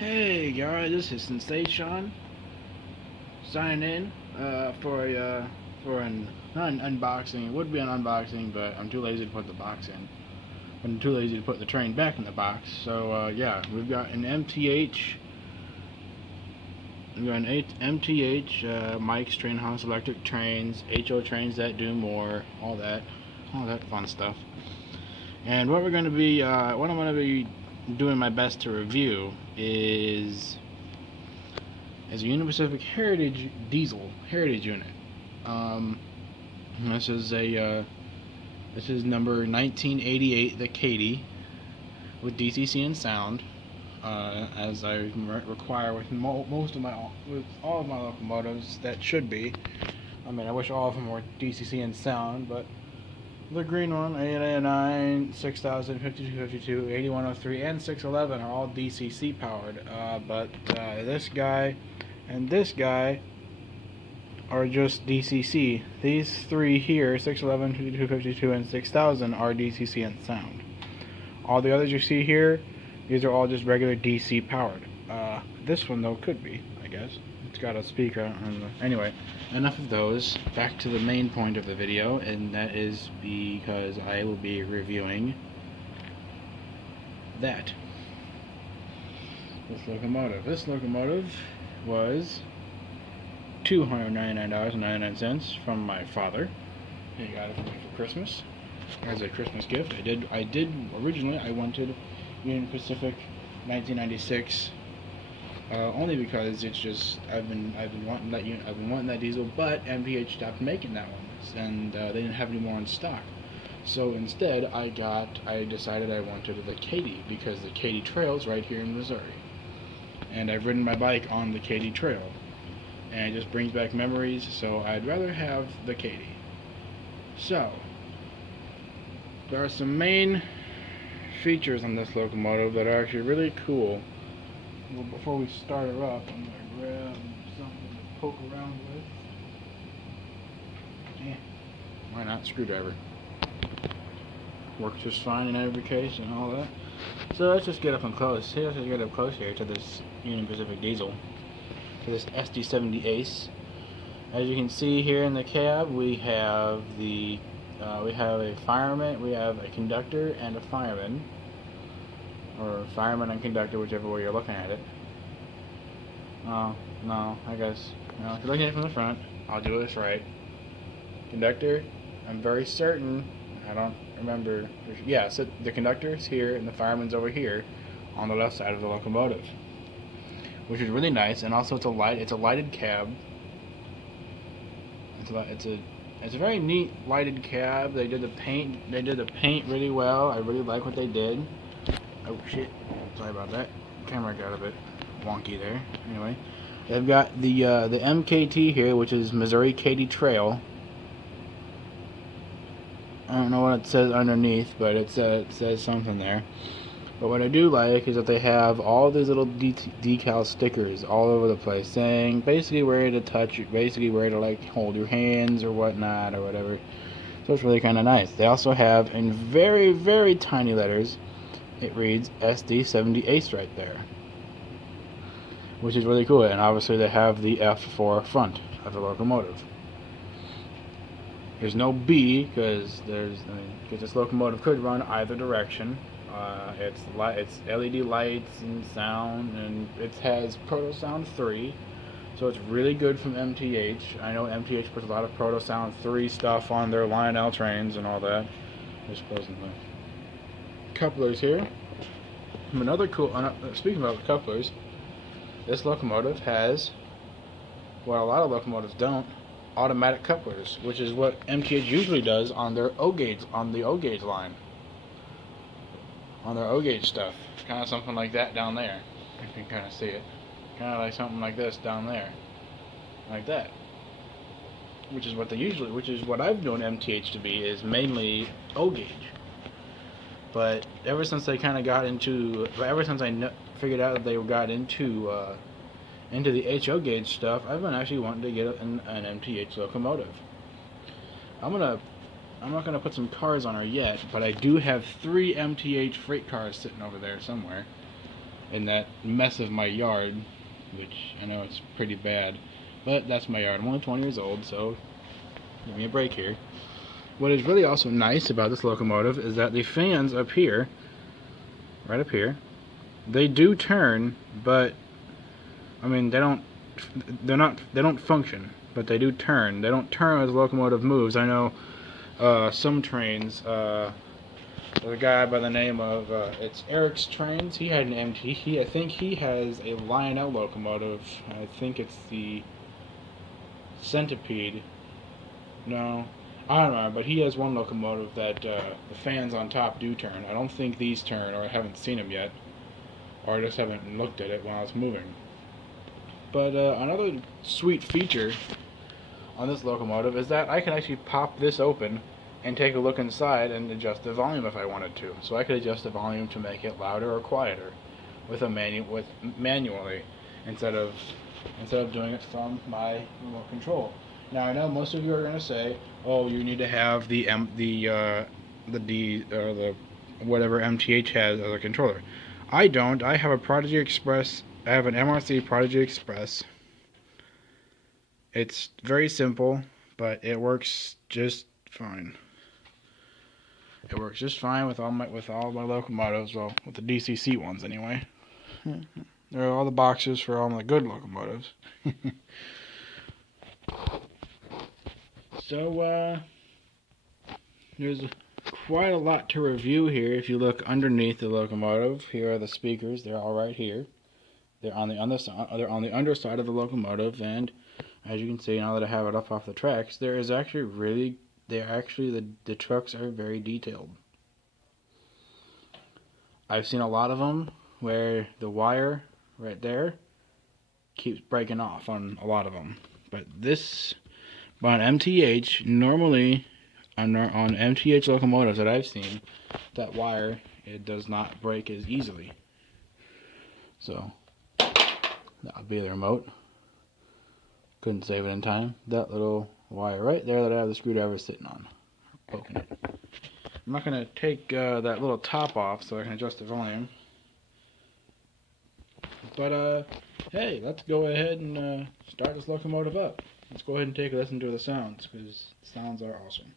Hey guys, this is Sensation signing in for an not an unboxing. It would be an unboxing, but I'm too lazy to put the box in. I'm too lazy to put the train back in the box. So yeah, we've got an MTH. We've got an MTH Mike's Train House Electric Trains, HO trains that do more, all that fun stuff. And what I'm going to be doing my best to review is a Union Pacific Heritage Diesel Heritage unit. This is number 1988, the Katy, with DCC and sound, as I require with all of my locomotives. That should be. I mean, I wish all of them were DCC and sound, but the green one, 889, 6000, 5252, 8103, and 611 are all DCC powered. But this guy and this guy are just DCC. These three here, 611, 5252, and 6000, are DCC and sound. All the others you see here, these are all just regular DC powered. This one, though, could be, I guess. It's got a speaker. Anyway, enough of those. Back to the main point of the video, and that is because I will be reviewing that. This locomotive was $299.99 from my father. He got it for me for Christmas as a Christmas gift. I did originally. I wanted Union Pacific 1996. Only because it's just I've been wanting that diesel, but MTH stopped making that one, and they didn't have any more in stock. So instead, I decided I wanted the Katy, because the Katy trail's right here in Missouri, and I've ridden my bike on the Katy trail, and it just brings back memories. So I'd rather have the Katy. So there are some main features on this locomotive that are actually really cool. Well, before we start her up, I'm going to grab something to poke around with. Yeah, why not? Screwdriver. Works just fine in every case and all that. So let's just get up close. Let's just get up close here to this Union Pacific diesel, to this SD70ACe. As you can see here in the cab, we have a fireman, we have a conductor and a fireman. Or fireman and conductor, whichever way you're looking at it. No, I guess. No, if you're looking at it from the front, I'll do this right. Conductor, I'm very certain, I don't remember. Yeah, so the conductor's here and the fireman's over here on the left side of the locomotive, which is really nice. And also it's a lighted cab. It's a very neat lighted cab. They did the paint really well. I really like what they did. Oh shit, sorry about that. Camera got a bit wonky there. Anyway, they've got the MKT here, which is Missouri Katy Trail. I don't know what it says underneath, but it says something there. But what I do like is that they have all these little decal stickers all over the place, saying basically where to touch, basically where to like hold your hands or whatnot or whatever. So it's really kind of nice. They also have, in very, very tiny letters, it reads SD70ACe right there, which is really cool. And obviously they have the F for front of the locomotive. There's no B because this locomotive could run either direction. It's LED lights and sound, and it has Proto Sound 3, so it's really good from MTH. I know MTH puts a lot of Proto Sound 3 stuff on their Lionel trains and all that. Just closing the couplers here. Another cool. Speaking about couplers, this locomotive has, well, a lot of locomotives don't, automatic couplers, which is what MTH usually does on their O gauge, on the O gauge line, on their O gauge stuff. Kind of something like that down there. You can kind of see it. Kind of like something like this down there, like that. Which is what I've known MTH to be, is mainly O gauge. But ever since I figured out that they got into the HO gauge stuff, I've been actually wanting to get an MTH locomotive. I'm not gonna put some cars on her yet, but I do have 3 MTH freight cars sitting over there somewhere. in that mess of my yard, which I know it's pretty bad, but that's my yard. I'm only 20 years old, so give me a break here. What is really also nice about this locomotive is that the fans up here, right up here, they do turn, but I mean they don't function, but they do turn. They don't turn as the locomotive moves. I know some trains, there's a guy by the name of it's Eric's Trains. He had an MT. I think he has a Lionel locomotive. I think it's the Centipede. No, I don't know, but he has one locomotive that the fans on top do turn. I don't think these turn, or I haven't seen them yet, or I just haven't looked at it while it's moving. But another sweet feature on this locomotive is that I can actually pop this open and take a look inside and adjust the volume if I wanted to. So I could adjust the volume to make it louder or quieter with manually instead of doing it from my remote control. Now I know most of you are going to say, "Oh, you need to have the whatever MTH has as a controller." I don't. I have a Prodigy Express. I have an MRC Prodigy Express. It's very simple, but it works just fine. It works just fine with all my locomotives. Well, with the DCC ones anyway. There are all the boxes for all my good locomotives. So there's quite a lot to review here. If you look underneath the locomotive, here are the speakers. They're all right here. They're on the underside of the locomotive, and as you can see, now that I have it up off the tracks, the trucks are very detailed. I've seen a lot of them where the wire right there keeps breaking off on a lot of them, but on MTH, normally on MTH locomotives that I've seen, that wire, it does not break as easily. So that would be the remote. Couldn't save it in time. That little wire right there that I have the screwdriver sitting on, poking it. I'm not going to take that little top off so I can adjust the volume. But hey, let's go ahead and start this locomotive up. Let's go ahead and take a listen to the sounds, because the sounds are awesome.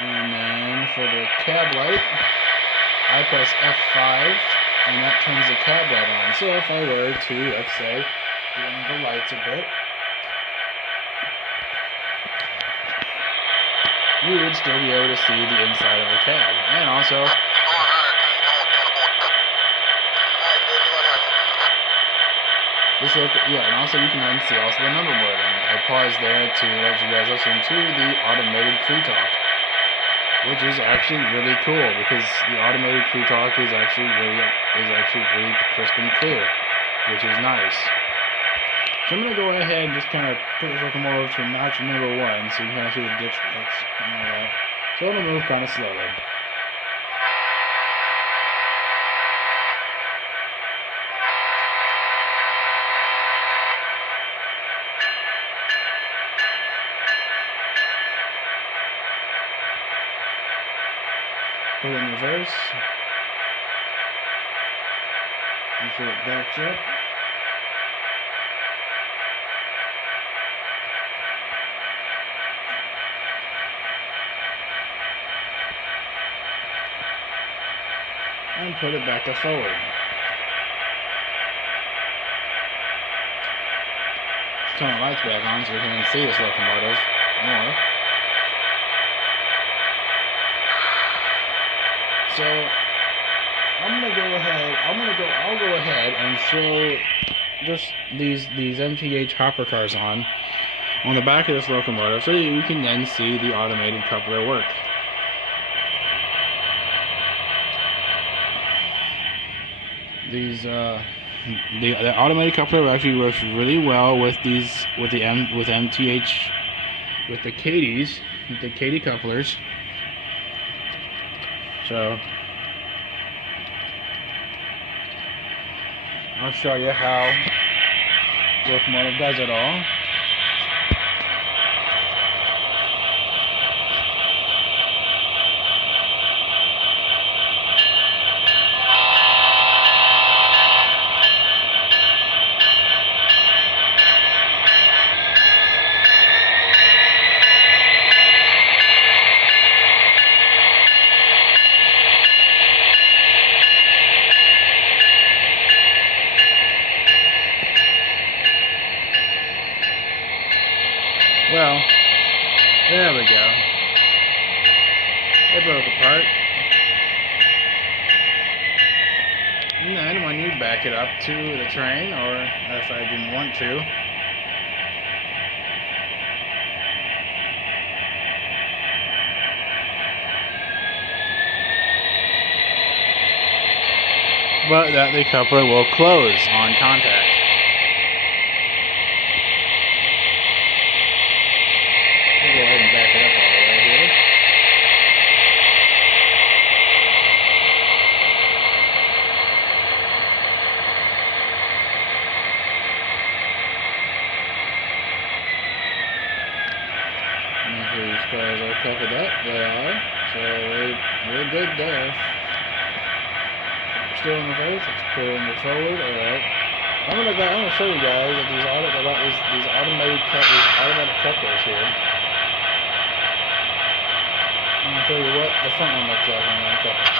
And then for the cab light, I press F5, and that turns the cab light on. So if I were to, let's say, dim the lights a bit, you would still be able to see the inside of the cab. And also, and also you can then see also the number boarding. I paused there to let you guys listen to the automated crew talk, which is actually really cool, because the automated crew talk is actually really crisp and clear, which is nice. So I'm going to go ahead and just kind of put this locomotive to notch number 1, so you can kind of see the ditch lights and all that. So I'm going to move kind of slowly. Put it in reverse. Make sure it backs up. And put it back to forward. Turn the lights back on so you can see this locomotive more. So I'll go ahead and throw just these MTH hopper cars on the back of this locomotive so that you can then see the automated coupler work. The automated coupler actually works really well with MTH, with the Katys, with the Katy couplers. So I'll show you how locomotive does it all. Well, there we go. It broke apart. And then when you back it up to the train, or if I didn't want to, but that the coupler will close on contact. We'll go ahead and back it up all the way here. And these cars are covered up, they are, so we're good there. Still in reverse, let's pull them forward, alright. I'm gonna show you guys that these automatic couplers here. I'm gonna show you what the front one looks like on that couple.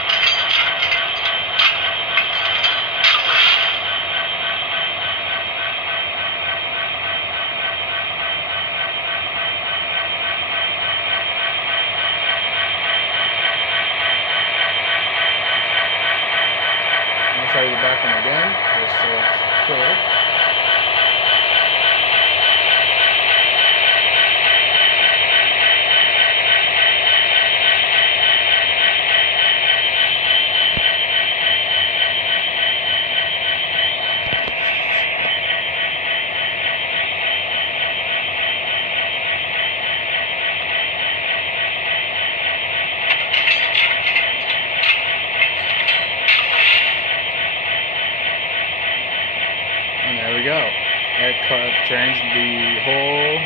Show you the back one again, just so it's clear. There we go. It changed the whole.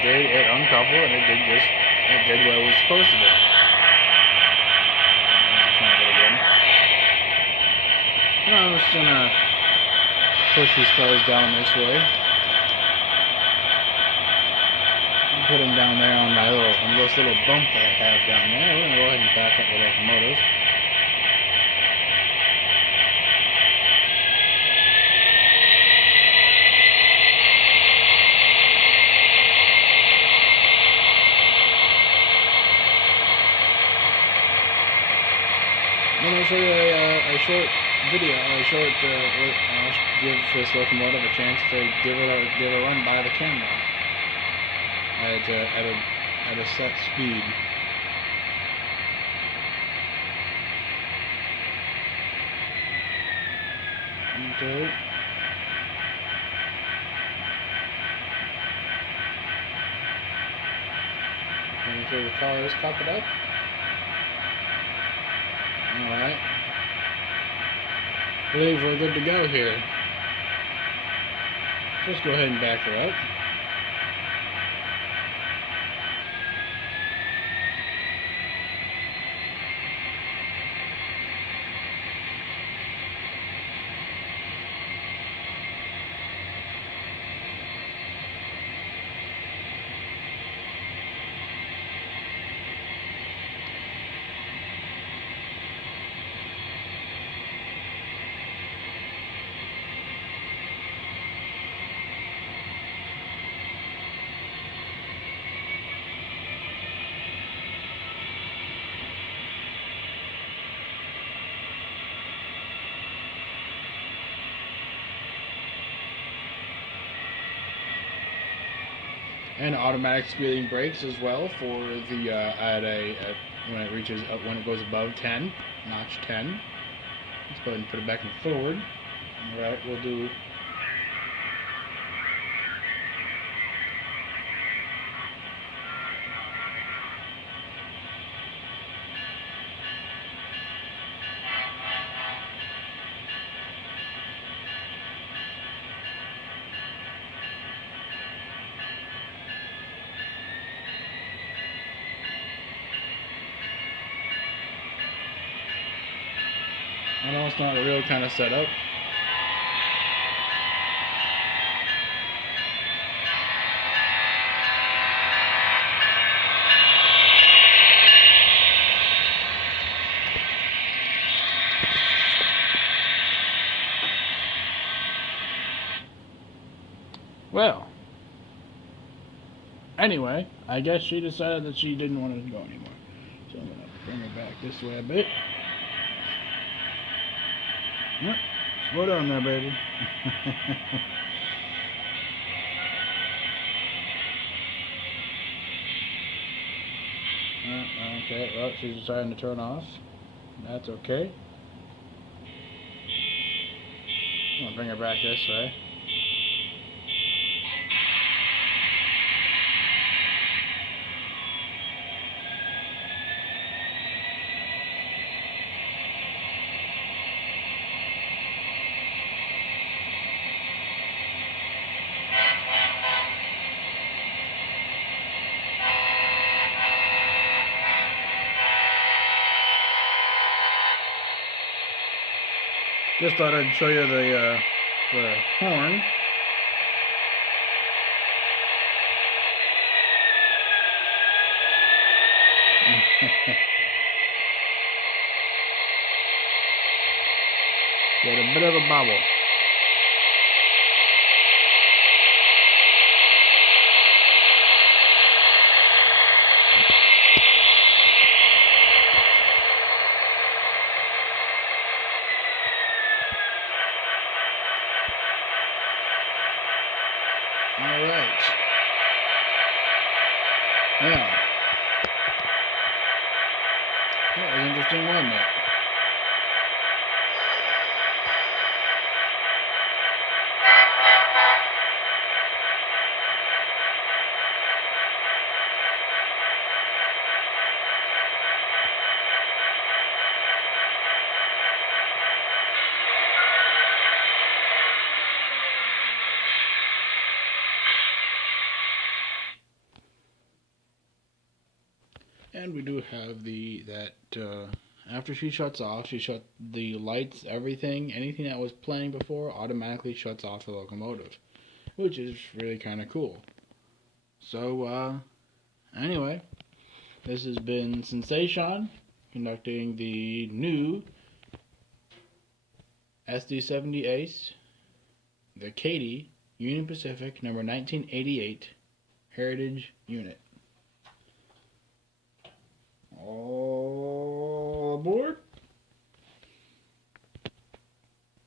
It uncoupled and it did what it was supposed to do. Now I'm just gonna push these cars down this way. Put them down there on this little bump that I have down there. We're gonna go ahead and back up the locomotive. Then I'll show you a short video, I'll give this locomotive a chance to give it a run by the camera at a set speed. Okay. Make sure the color is copied up. Alright. I believe we're good to go here. Just go ahead and back her up. And automatic squealing brakes as well for the when it goes above 10, notch 10. Let's go ahead and put it back in forward. All right, we'll do. almost not a real kind of setup. Well, anyway, I guess she decided that she didn't want to go anymore. So I'm going to bring her back this way a bit. Yep, slow down there, baby. Okay, well, she's deciding to turn off. That's okay. I'm going to bring her back this way. Just thought I'd show you the horn. Got a bit of a bobble. Alright. Now, that was interesting, wasn't it? And we do have after she shuts off, she shut the lights, everything, anything that was playing before automatically shuts off the locomotive, which is really kind of cool. So, anyway, this has been Sensation conducting the new SD70ACe, the Katy Union Pacific number 1988 Heritage Unit.